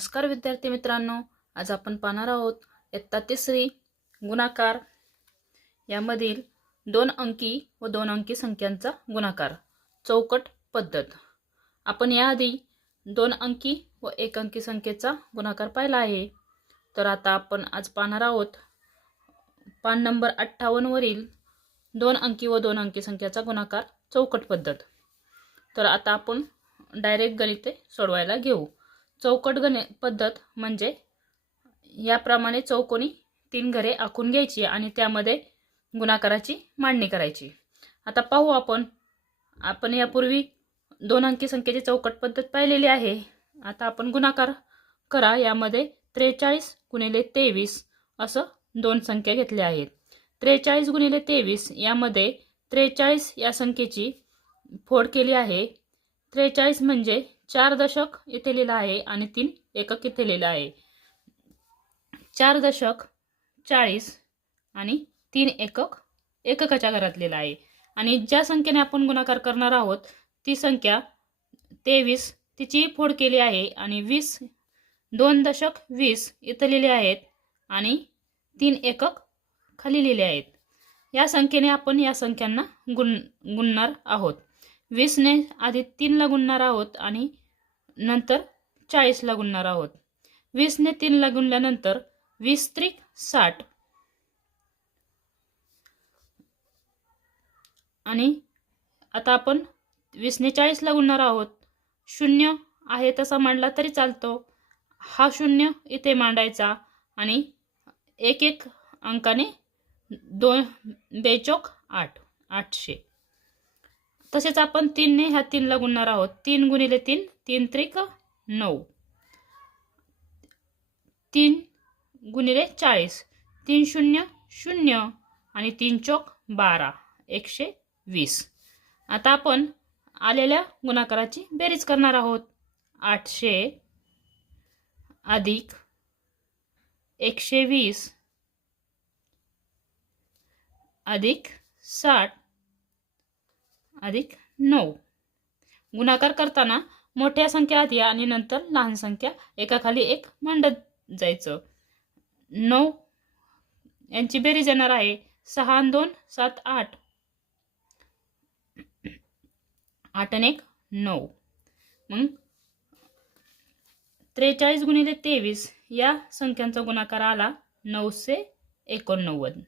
नमस्कार विद्यार्थी मित्रांनो आज आपण पाहणार आहोत इयत्ता तिसरी गुणाकार. यामधील दोन अंकी व दोन अंकी संख्यांचा गुणाकार. चौकट पद्धत. आपण याआधी दोन अंकी व एक अंकी संख्येचा गुणाकार पाहिला आहे. तर आता आपण आज पाहणार आहोत पान नंबर अठ्ठावन्नवरील दोन अंकी व दोन अंकी संख्याचा गुणाकार चौकट पद्धत. तर आता आपण डायरेक्ट गणिते सोडवायला घेऊ. चौकट गणे पद्धत म्हणजे याप्रमाणे चौकोनी तीन घरे आखून घ्यायची आणि त्यामध्ये गुणाकाराची मांडणी करायची. आता पाहू आपण. आपण यापूर्वी दोन अंकी संख्येची चौकट पद्धत पाहिलेली आहे. आता आपण गुणाकार करा. यामध्ये त्रेचाळीस गुणिले तेवीस असं दोन संख्या घेतल्या आहेत. त्रेचाळीस गुणिले तेवीस यामध्ये त्रेचाळीस या संख्येची फोड केली आहे. त्रेचाळीस म्हणजे चार दशक इथे लिहिलं आहे आणि तीन एकक इथे लिहिलं आहे. चार दशक चाळीस आणि तीन एकक एककाच्या घरात लिहिलं आहे. आणि ज्या संख्येने आपण गुणाकार करणार आहोत ती संख्या तेवीस तिची फोड केली आहे आणि वीस दोन दशक वीस इथं लिहिले आहेत आणि तीन एकक खाली लिहिले आहेत. या संख्येने आपण या संख्यांना गुण गुणणार आहोत. वीसने आधी तीनला गुणणार आहोत आणि नंतर चाळीसला गुणणार आहोत. वीसने तीनला गुणल्यानंतर वीस त्रिक साठ. आणि आता आपण वीसने चाळीसला गुणणार आहोत. शून्य आहे तसा मांडला तरी चालतो. हा शून्य इथे मांडायचा आणि एक एक अंकाने दोन बेचोक आठ आठशे. तसेच आपण तीनने ह्या तीनला गुणणार आहोत. तीन गुणिले तीन तीन त्रिक नऊ. तीन गुणिले चाळीस. तीन शून्य शून्य आणि तीन चौक बारा. एकशे वीस. आता आपण आलेल्या गुणाकाराची बेरीज करणार आहोत. आठशे अधिक एकशे वीस अधिक साठ. अधिक नऊ. गुणाकार करताना मोठ्या संख्या आधी आणि नंतर लहान संख्या एकाखाली एक मांडत जायचं. नऊ. यांची बेरीज येणार आहे. सहा दोन सात आठ. आठ आणि एक नऊ. मग त्रेचाळीस गुणिले तेवीस या संख्यांचा गुणाकार आला नऊशे एकोणनव्वद.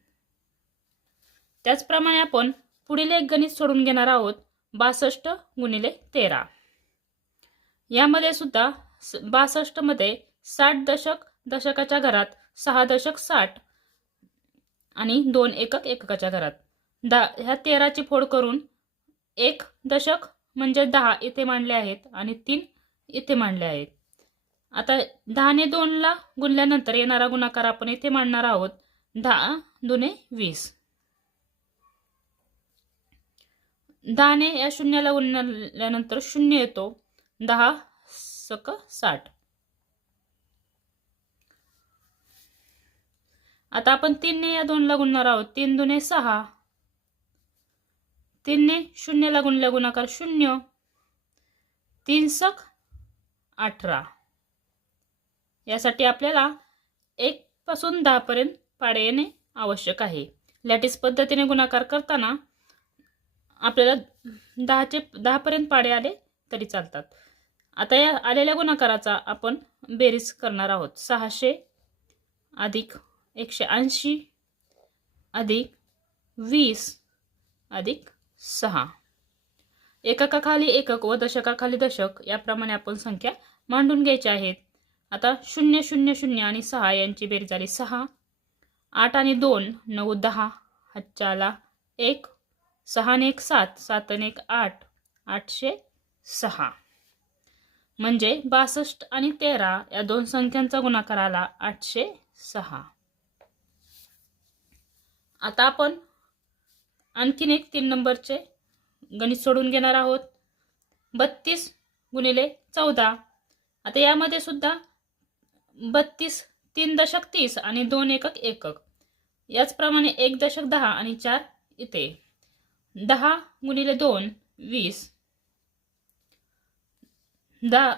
त्याचप्रमाणे आपण पुढील एक गणित सोडून घेणार आहोत. बासष्ट गुणिले तेरा. यामध्ये सुद्धा बासष्टमध्ये साठ दशक दशकाच्या घरात सहा दशक साठ आणि दोन एकक एककाच्या घरात. दा ह्या तेराची फोड करून एक दशक म्हणजे दहा इथे मांडले आहेत आणि तीन इथे मांडले आहेत. आता दहाने दोनला गुणल्यानंतर येणारा गुणाकार आपण इथे मांडणार आहोत. दहा दुने वीस. दहाने या शून्याला गुणल्यानंतर शून्य येतो. दहा सक साठ. आता आपण तीनने या दोनला गुणणार आहोत. तीन दुने सहा. तीनने शून्यला गुणल्या गुणाकार शून्य. तीन सक अठरा. यासाठी आपल्याला एक पासून दहापर्यंत पाडे येणे आवश्यक आहे. लॅटिस पद्धतीने गुणाकार करताना आपल्याला दहाचे दहापर्यंत पाडे आले तरी चालतात. आता या आलेल्या गुणाकाराचा आपण बेरीज करणार आहोत. सहाशे अधिक एकशे ऐंशी अधिक वीस अधिक सहा. एककाखाली एकक व दशकाखाली दशक याप्रमाणे आपण संख्या मांडून घ्यायच्या आहेत आता शून्य शून्य शून्य आणि सहा यांची बेरीज आली सहा आठ आणि दोन नऊ दहा हच्चाला एक सहा एक सात सात एक आठ आठशे सहा. म्हणजे बासष्ट आणि तेरा या दोन संख्यांचा गुणाकार आला आठशे सहा. आता आपण आणखीन एक तीन नंबरचे गणित सोडून घेणार आहोत. बत्तीस गुणिले चौदा. आता यामध्ये सुद्धा बत्तीस तीन दशक तीस आणि दोन एकक एकक. याचप्रमाणे एक दशक दहा आणि चार इथे. दहा गुणिले दोन वीस. दहा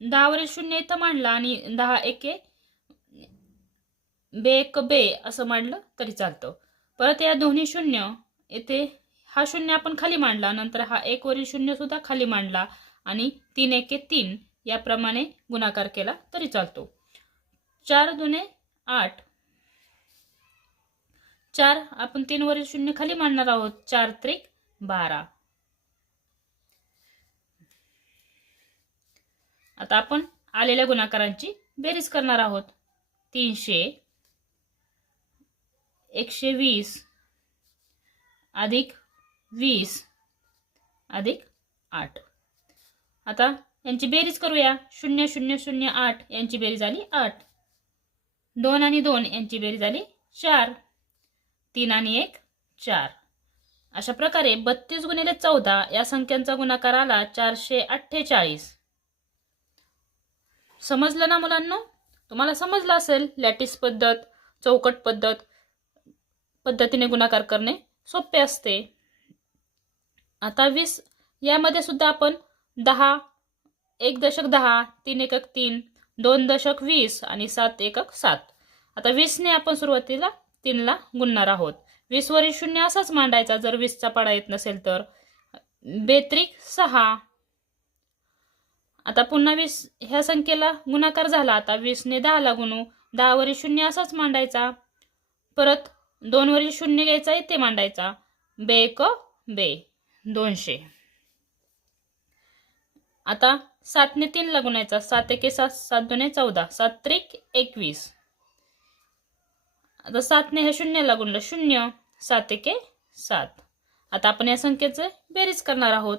दहावरील शून्य इथं मांडला आणि दहा एके बे एक बे असं मांडलं तरी चालतं. परत या दोन्ही शून्य येथे हा शून्य आपण खाली मांडला नंतर हा एक वरील शून्य सुद्धा खाली मांडला आणि तीन एके तीन याप्रमाणे गुणाकार केला तरी चालतो. चार दुने आठ चार आपण तीन वरील शून्य खाली मांडणार आहोत. चार त्रिक बारा. आता आपण आलेल्या गुणाकारांची बेरीज करणार आहोत. तीनशे एकशे वीस अधिक वीस अधिक आठ. आता यांची बेरीज करूया. शून्य शून्य शून्य आठ यांची बेरीज आली आठ. दोन आणि दोन यांची बेरीज आली चार. तीन आणि एक चार. अशा प्रकारे बत्तीस गुणिले चौदा या संख्यांचा गुणाकार आला चारशे अठ्ठेचाळीस. समजलं ना मुलांना? तुम्हाला समजलं असेल लॅटिस पद्धत चौकट पद्धत पद्धतीने गुणाकार करणे सोपे असते. आता वीस यामध्ये सुद्धा आपण दहा एक दशक दहा तीन एकक तीन दोन दशक वीस आणि सात एकक सात. आता वीसने आपण सुरुवातीला तीनला गुणणार आहोत. वीसवरील शून्य असाच मांडायचा. जर वीसचा पाडा येत नसेल तर. बेत्रिक सहा. आता पुन्हा वीस ह्या संख्येला गुणाकार झाला. आता वीसने दहाला गुणू. दहावरील शून्य असाच मांडायचा. परत दोनवरील शून्य घ्यायचा इथे मांडायचा. बे क बे. दोनशे. आता सातने तीनला गुणायचा. सात एके सात सात दोने चौदा. सात त्रिक एकवीस. आता सातने हे शून्यला गुणलं शून्य सात एके सात. आता आपण या संख्येचं बेरीज करणार आहोत.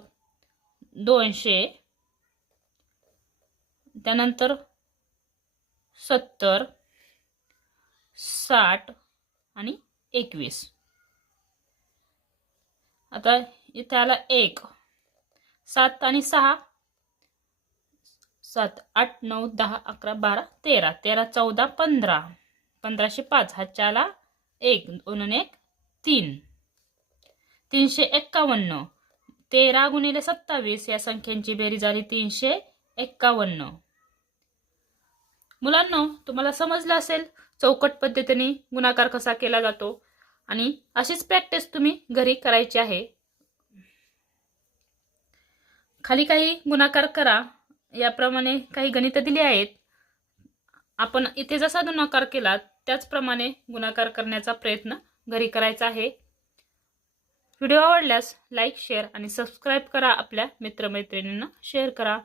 दोनशे. त्यानंतर सत्तर साठ आणि एकवीस. आता इथे आला एक. सात आणि सहा. सात आठ नऊ दहा अकरा बारा तेरा. तेरा चौदा पंधरा. पंधराशे पाच. हा चाला एक दोन एक तीन. तीनशे एक्कावन्न. तेरा गुणिले सत्तावीस. या संख्यांची बेरीज झाली तीनशे एक्कावन्न. मुलांना तुम्हाला समजलं असेल चौकट पद्धतीने गुणाकार कसा केला जातो. आणि अशीच प्रॅक्टिस तुम्ही घरी करायची आहे. खाली काही गुणाकार करा. याप्रमाणे काही गणितं दिली आहेत. आपण इथे जसा गुणाकार केला त्याचप्रमाणे गुणाकार करण्याचा प्रयत्न घरी करायचा आहे. व्हिडिओ आवडल्यास लाईक शेअर आणि सबस्क्राईब करा. आपल्या मित्रमैत्रिणींना शेअर करा.